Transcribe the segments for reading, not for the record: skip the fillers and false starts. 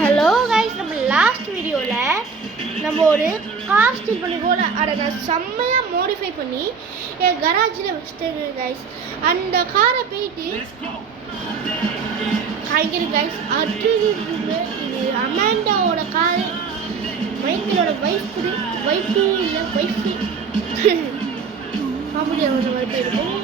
Hello guys, நம்ம லாஸ்ட் வீடியோவில் நம்ம ஒரு கார் ஸ்டீல் பண்ணி போல அதை நான் செம்மையாக மாடிஃபை பண்ணி என் கராஜில் வச்சுட்டேங்க கைஸ். அந்த காரை போயிட்டு காய்கறி கைஸ் அது இது அமாண்டாவோட கார், மைக்கேலோட ஒய்ஃபு இல்லை ஒய்ஃபு காமெடியாக ஒரு மாதிரி போயிருக்கும்.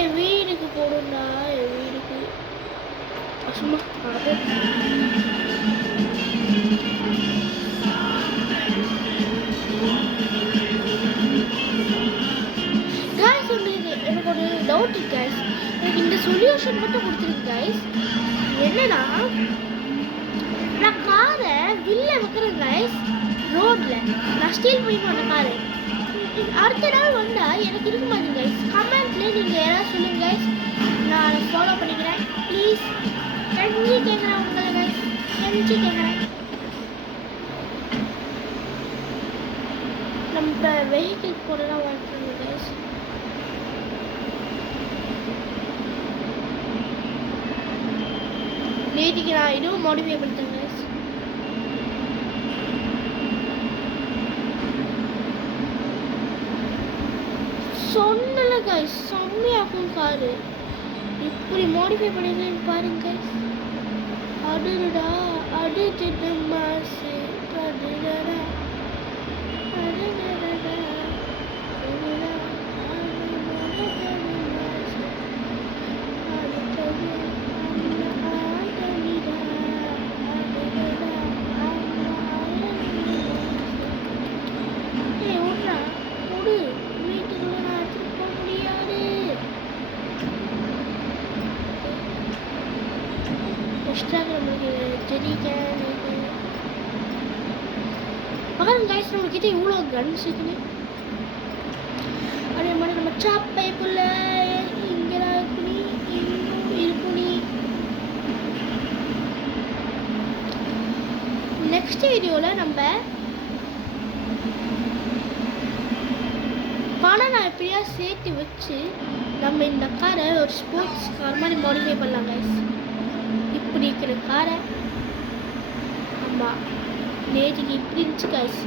என் வீடுக்கு போடுண்டா, என் வீடுக்கு சும்மா எனக்கு ஒரு டவுட் இருக்கு கைஸ். எனக்கு இந்த சொல்யூஷன் மட்டும் கொடுத்துருக்கு கைஸ். என்னன்னா, நான் காரை வில்ல வைக்கிறேன் கைஸ் ரோட்ல, நான் ஸ்டீல் பண்ணி போன காரு அடுத்த நாள் வந்தா எனக்கு இருக்க மாட்டேங்க கைஸ். கமெண்ட்ல நீங்க யாராவது சொல்லுங்க கைஸ், நான் அதை ஃபாலோ பண்ணிக்கிறேன் ப்ளீஸ். கஞ்சி கேட்குறேன் உங்களை கைஸ், கஞ்சி கேட்குறேன். நம்ம வெஹிக்கிள் போடலாம் வாழ்க்கை கைஸ். நேற்றுக்கு நான் இதுவும் மாடிஃபை பண்ணிட்டேன் கைஸ். சொன்னல கைஸ், செம்மையாக்கும் காரு. இப்படி மாடிஃபை பண்ணிருக்கேன்னு பாருங்க கைஸ். அடுடா அடுட்டு மாசு அடுடா மகன் கைஸ், நம்மக்கிட்ட இவ்வளோ கன்ஸ் இருக்குன்னு. அதே மாதிரி நம்ம சாப்பை புள்ள இங்கெல்லாம் இருக்குனி, இன்னும் இருக்குனி. நெக்ஸ்ட் வீடியோவில் நம்ம பணம் நான் எப்படியா சேர்த்து வச்சு நம்ம இந்த காரை ஒரு ஸ்போர்ட்ஸ் கார் மாதிரி மாடிஃபை பண்ணலாம் கைஸ். இப்படி இருக்கிற காரை ஆமாம் நேற்றுக்கு இப்படி இருந்துச்சு கைஸ்.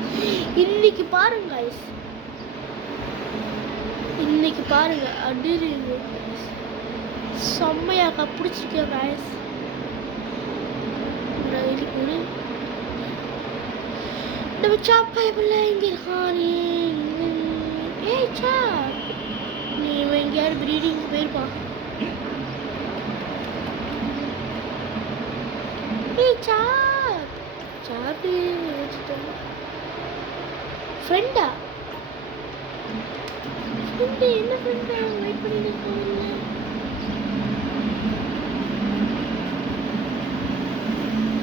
இன்னைக்கு பாருங்க கைஸ், இன்னைக்கு பாருங்க அடிரு செம்மையாக்கா பிடிச்சிருக்கேன் கைஸ். நம்ம சாப்பாய் பிள்ளை இங்கே இருக்கானே. ஏய் சா, நீ எங்கேயாவது ப்ரீடிங்க்கு போயிருப்பான். ஏய் சா சாப்பி ஃப்ரெண்டா, ஃப்ரெண்டு என்ன ஃப்ரெண்டா வெயிட் பண்ணிட்டு இருக்கோம்ல.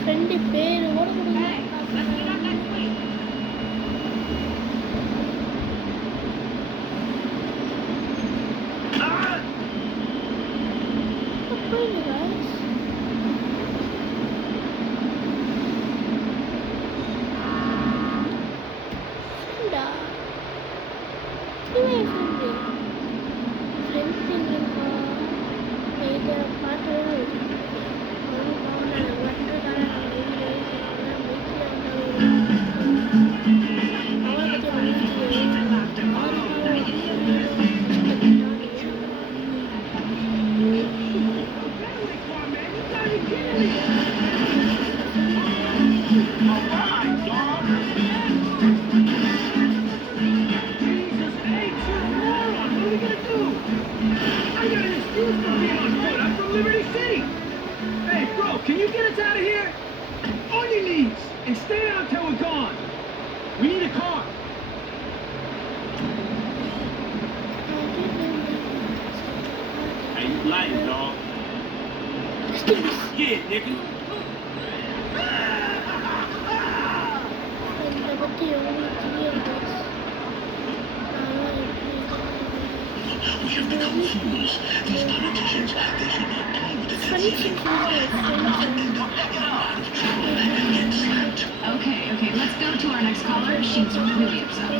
ஃப்ரெண்டு பேர் ஓட கொடுங்க. Can you get us out of here? On your knees and stay down till we're gone. We need a car. life, dog. Yeah, nigga. இதை பற்றி எவ்வளவு தெரியும் guys. We have become fools. These politicians, they should not play with the dead city. End up in a lot of trouble and get slapped. Okay, let's go to our next caller. She's really upset.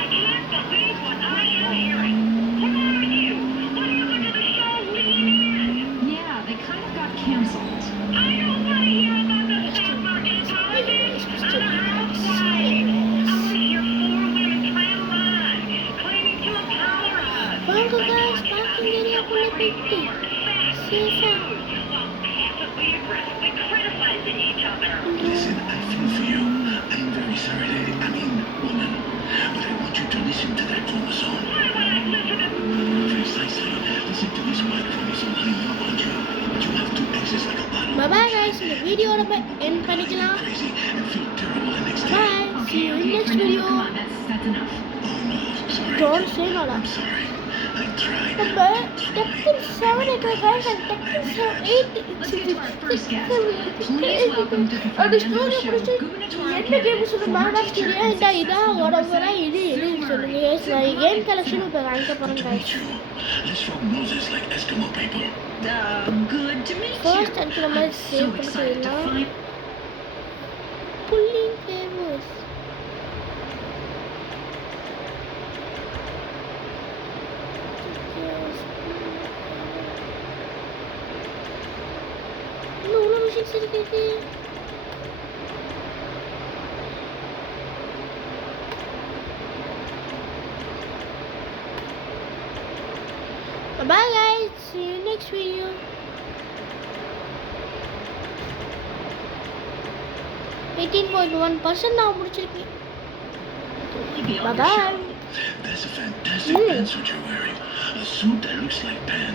I can't believe what I am hearing. Where are you? What happened to the show we did? Yeah, they kind of got canceled. I don't want to hear about the stock market plummeting or the house flying. I want to hear 4 women tramline, claiming to empower us. வாங்க guys, parking ஏரியாக்குள்ள போயிட்டு சேஃபா Passively aggressively criticizing each other. Listen, I feel for you. I'm very sorry, lady. I mean, woman. But I want you to listen to that chromosome. Why would I listen to Precisely. Listen to this white chromosome I know about you. You have 2 X's like a bottle. bye guys, இந்த வீடியோட எண்ட் பண்ணிக்கலாம். Crazy and feel terrible the next day. Bye, see you in next no, video. come on, that's enough. Oh no, sorry. Don't say no. I'm sorry. I tried. நம்ம Tekken 7 இருக்கிற guys, and Tekken 8 Let's get to our first guest. Please welcome to the அந்த front end of story the show, பிடிச்சி gubernatorial என்ன game candidate, சொல்லுமா former நான் teacher சரியா and இதா Assistant உடம்புல Senate, இது Sue சொல்லுங்க Murray. எஸ் நான் கேம் கலெக்ஷன் இப்போ வாங்க போறேன் Good to guys. meet you. Let's rub noses like Eskimo people. Good to meet First you. எடுக்கிற மாதிரி I'm save so excited to பண்ணிக்கலாம். find. Pulling cables. இன்னும் இவ்வளோ மிஷின்ஸ் இருக்கு. Bye guys, see you next video. %1% நான் முடிச்சிருக்கேன். Bye bye. That's a fantastic pantsuit you're wearing. A suit that looks like pants.